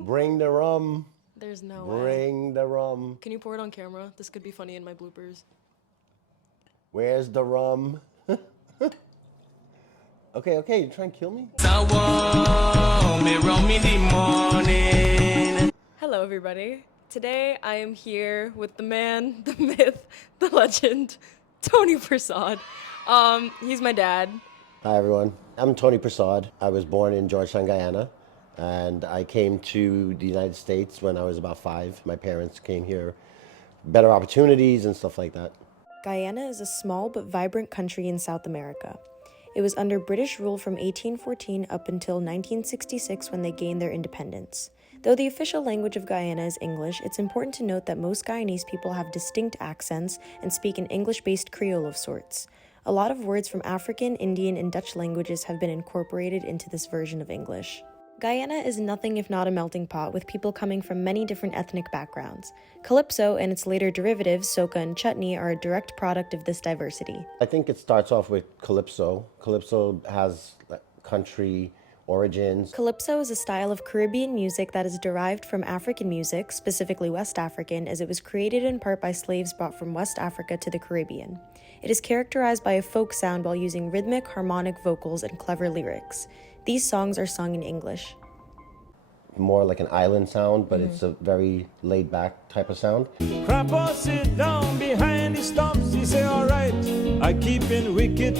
Bring the rum. There's no way. Bring the rum. Can you pour it on camera? This could be funny in my bloopers. Where's the rum? Okay, you trying to kill me? Hello, everybody. Today I am here with the man, the myth, the legend, Tony Persaud. He's my dad. Hi everyone, I'm Tony Persaud. I was born in Georgetown, Guyana, and I came to the United States when I was about 5. My parents came here, better opportunities and stuff like that. Guyana is a small but vibrant country in South America. It was under British rule from 1814 up until 1966 when they gained their independence. Though the official language of Guyana is English, it's important to note that most Guyanese people have distinct accents and speak an English-based Creole of sorts. A lot of words from African, Indian, and Dutch languages have been incorporated into this version of English. Guyana is nothing if not a melting pot, with people coming from many different ethnic backgrounds. Calypso and its later derivatives, Soca and Chutney, are a direct product of this diversity. I think it starts off with Calypso. Calypso has country origins. Calypso is a style of Caribbean music that is derived from African music, specifically West African, as it was created in part by slaves brought from West Africa to the Caribbean. It is characterized by a folk sound while using rhythmic, harmonic vocals and clever lyrics. These songs are sung in English. More like an island sound, but it's a very laid-back type of sound. Grandpa sit down behind the stumps, he say, all right, I keep in wicked.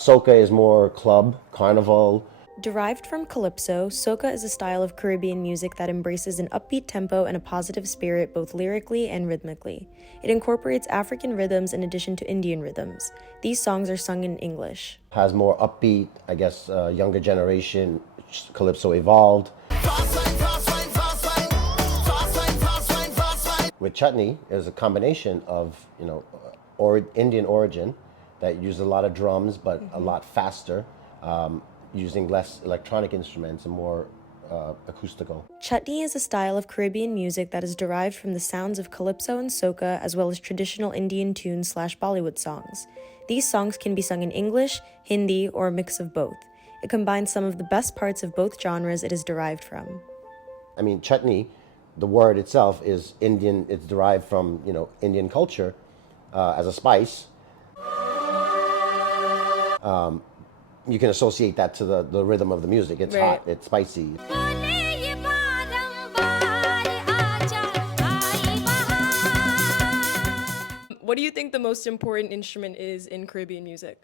Soca is more club, carnival. Derived from Calypso, Soca is a style of Caribbean music that embraces an upbeat tempo and a positive spirit both lyrically and rhythmically. It incorporates African rhythms in addition to Indian rhythms. These songs are sung in English. Has more upbeat, I guess, younger generation. Calypso evolved. With Chutney, is a combination of, Indian origin that uses a lot of drums, but a lot faster. Using less electronic instruments and more acoustical. Chutney is a style of Caribbean music that is derived from the sounds of Calypso and Soca, as well as traditional Indian tunes/Bollywood songs. These songs can be sung in English, Hindi, or a mix of both. It combines some of the best parts of both genres it is derived from. I mean, chutney, the word itself is Indian. It's derived from, Indian culture as a spice. You can associate that to the rhythm of the music. It's Right. hot, it's spicy. What do you think the most important instrument is in Caribbean music?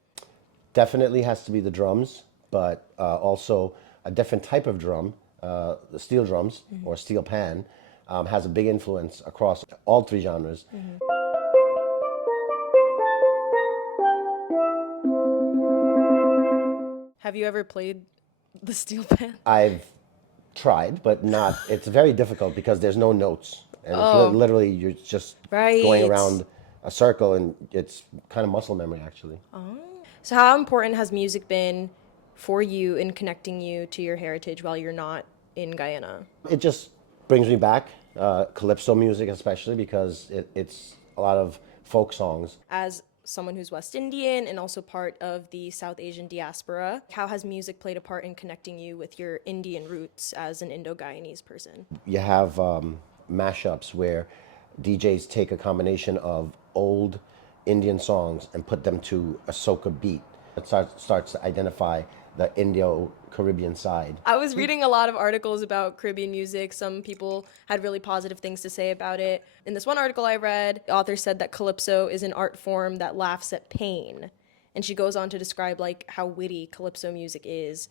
Definitely has to be the drums, but also a different type of drum, the steel drums or steel pan, has a big influence across all 3 genres. Have you ever played the steel pan? I've tried, but not. It's very difficult because there's no notes, and it's literally you're just Right. going around a circle, and it's kind of muscle memory actually. So how important has music been for you in connecting you to your heritage while you're not in Guyana? It just brings me back, Calypso music especially because it's a lot of folk songs. As someone who's West Indian and also part of the South Asian diaspora, how has music played a part in connecting you with your Indian roots as an Indo-Guyanese person? You have mashups where DJs take a combination of old Indian songs and put them to a soca beat. It starts to identify the Indo-Caribbean side. I was reading a lot of articles about Caribbean music. Some people had really positive things to say about it. In this one article I read, the author said that Calypso is an art form that laughs at pain. And she goes on to describe how witty Calypso music is.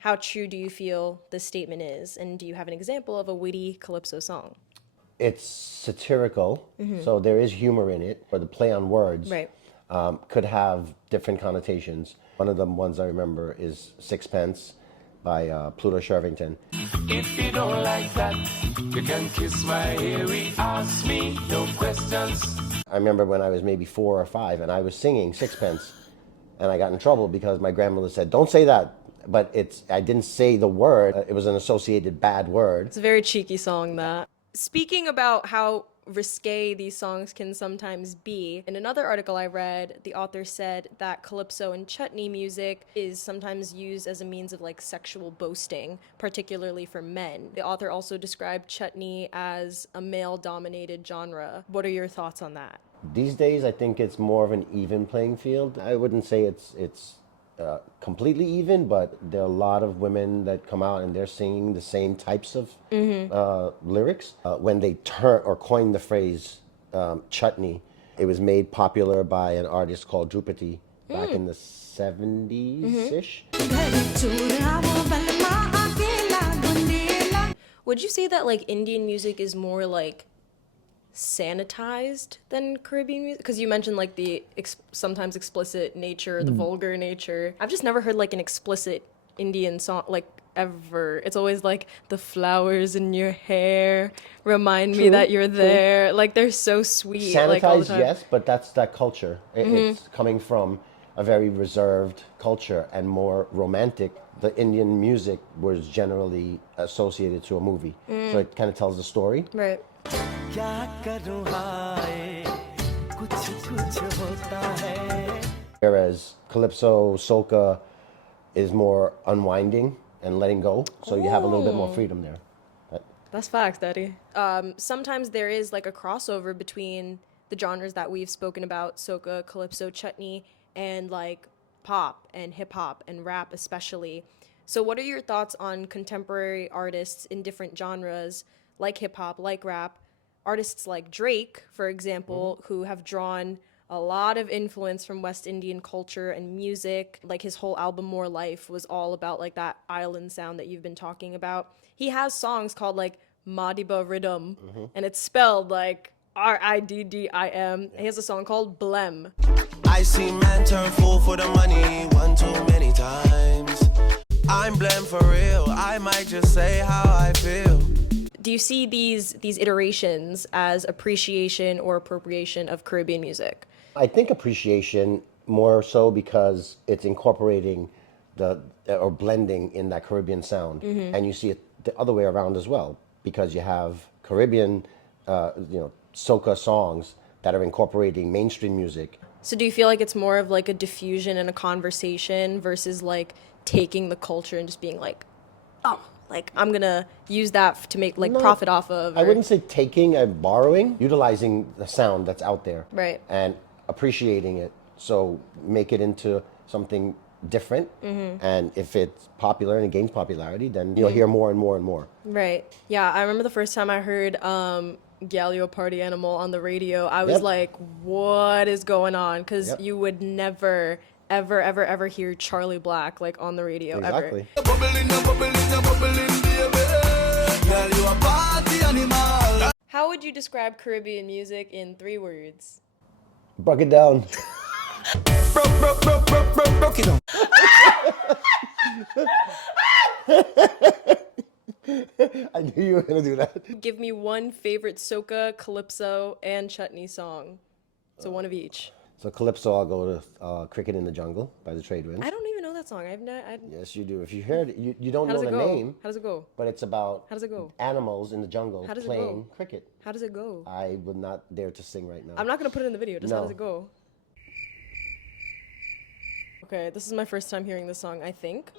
How true do you feel this statement is? And do you have an example of a witty Calypso song? It's satirical, so there is humor in it, or the play on words. Right. Could have different connotations. One of the ones I remember is Sixpence by Pluto Shervington. If you don't like that, you can kiss my hairy ask me no questions. I remember when I was maybe 4 or 5 and I was singing Sixpence and I got in trouble because my grandmother said, don't say that. But I didn't say the word. It was an associated bad word. It's a very cheeky song, that. Speaking about how risque these songs can sometimes be. In another article I read, the author said that Calypso and Chutney music is sometimes used as a means of like sexual boasting, particularly for men. The author also described Chutney as a male-dominated genre. What are your thoughts on that? These days, I think it's more of an even playing field. I wouldn't say it's completely even, but there are a lot of women that come out and they're singing the same types of lyrics. When they coined the phrase chutney, it was made popular by an artist called Drupati back in the 70s-ish. Would you say that like Indian music is more like sanitized than Caribbean music? Because you mentioned like the sometimes explicit nature, the vulgar nature. I've just never heard like an explicit Indian song like ever. It's always like the flowers in your hair remind me that you're there. Like they're so sweet. Sanitized, like, all the time. yes, but that's that culture. It's coming from a very reserved culture and more romantic. The Indian music was generally associated to a movie. So it kind of tells the story. Right. Whereas Calypso, Soca is more unwinding and letting go. So you have a little bit more freedom there. That's facts, Daddy. Sometimes there is like a crossover between the genres that we've spoken about, Soca, Calypso, Chutney, and like pop and hip hop and rap especially. So what are your thoughts on contemporary artists in different genres like hip hop, like rap? Artists like Drake, for example, who have drawn a lot of influence from West Indian culture and music. Like his whole album More Life was all about like that island sound that you've been talking about. He has songs called like Madiba Rhythm, and it's spelled like Riddim. He has a song called Blem. I see man turn fool for the money one too many times. I'm Blem for real. I might just say how I feel. Do you see these iterations as appreciation or appropriation of Caribbean music? I think appreciation more so because it's incorporating or blending in that Caribbean sound. And you see it the other way around as well, because you have Caribbean, soca songs that are incorporating mainstream music. So do you feel like it's more of like a diffusion and a conversation versus like taking the culture and just being like, oh, like I'm gonna use that to make like profit off of? I wouldn't say taking and borrowing, utilizing the sound that's out there. Right. And appreciating it. So make it into something different. And if it's popular and it gains popularity, then you'll hear more and more and more. Right. Yeah, I remember the first time I heard Galileo Party Animal on the radio, I was like, what is going on? Because you would never, ever, ever, ever hear Charlie Black like on the radio ever. How would you describe Caribbean music in 3 words? Broke it down. Broke it down. I knew you were going to do that. Give me one favorite Soca, Calypso, and Chutney song. So one of each. So Calypso, I'll go to Cricket in the Jungle by the Trade Winds. I don't even know that song. Yes, you do. If you heard it, you don't know the name. How does it go? But it's about How does it go? animals in the jungle playing cricket. How does it go? I would not dare to sing right now. I'm not going to put it in the video. Just how No. does it go? Okay, this is my first time hearing this song, I think.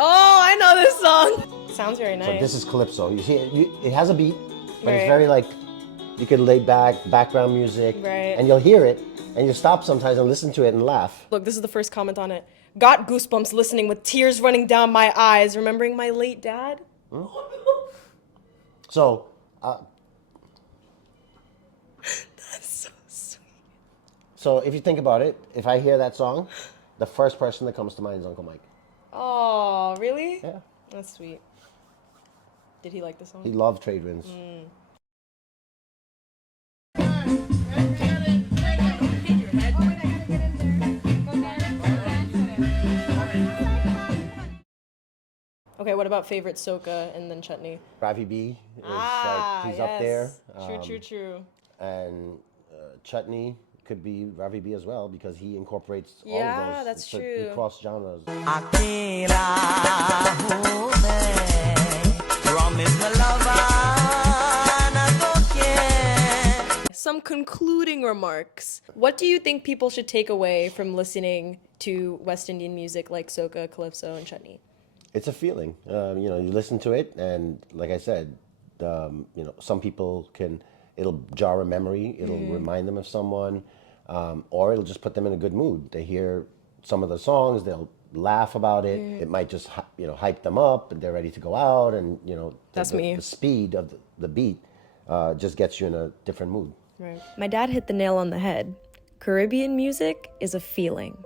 Oh, I know this song! Sounds very nice. So this is Calypso. You see, it has a beat, but it's Right. very like, you could lay back, background music, Right. and you'll hear it, and you stop sometimes and listen to it and laugh. Look, this is the first comment on it. Got goosebumps listening with tears running down my eyes, remembering my late dad. So, That's so sweet. so if you think about it, if I hear that song, the first person that comes to mind is Uncle Mike. Oh, really? Yeah. That's sweet. Did he like the song? He loved Trade Winds. Okay, what about favorite Soca and then Chutney? Ravi B is like, he's up there. True. And Chutney could be Ravi B as well because he incorporates all Yeah, of those. that's He true. cross genres. Promise my lover. concluding remarks, what do you think people should take away from listening to West Indian music like soca, calypso, and chutney? It's a feeling. You listen to it, and like I said, some people it'll jar a memory, it'll remind them of someone, or it'll just put them in a good mood. They hear some of the songs, they'll laugh about it. It might just hype them up, and they're ready to go out, and That's me. The speed of the beat just gets you in a different mood. Right. My dad hit the nail on the head. Caribbean music is a feeling,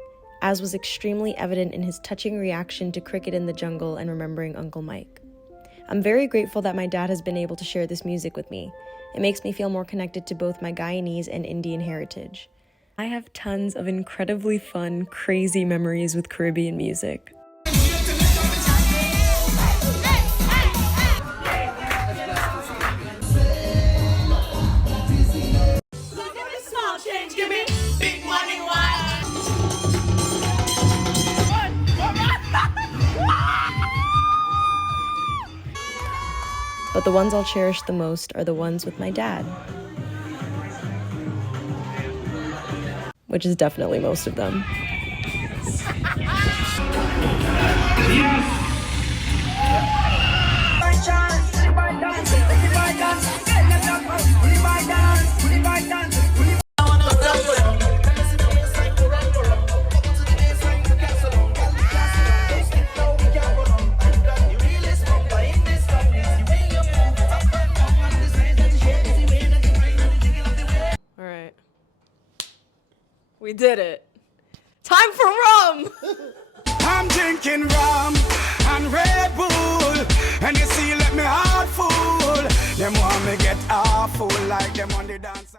as was extremely evident in his touching reaction to Cricket in the Jungle and remembering Uncle Mike. I'm very grateful that my dad has been able to share this music with me. It makes me feel more connected to both my Guyanese and Indian heritage. I have tons of incredibly fun, crazy memories with Caribbean music. But the ones I'll cherish the most are the ones with my dad. Which is definitely most of them. All right. We did it. Time for rum! I'm drinking rum and Red Bull, and you see, let me heart full. Them want me get awful like them on the dance.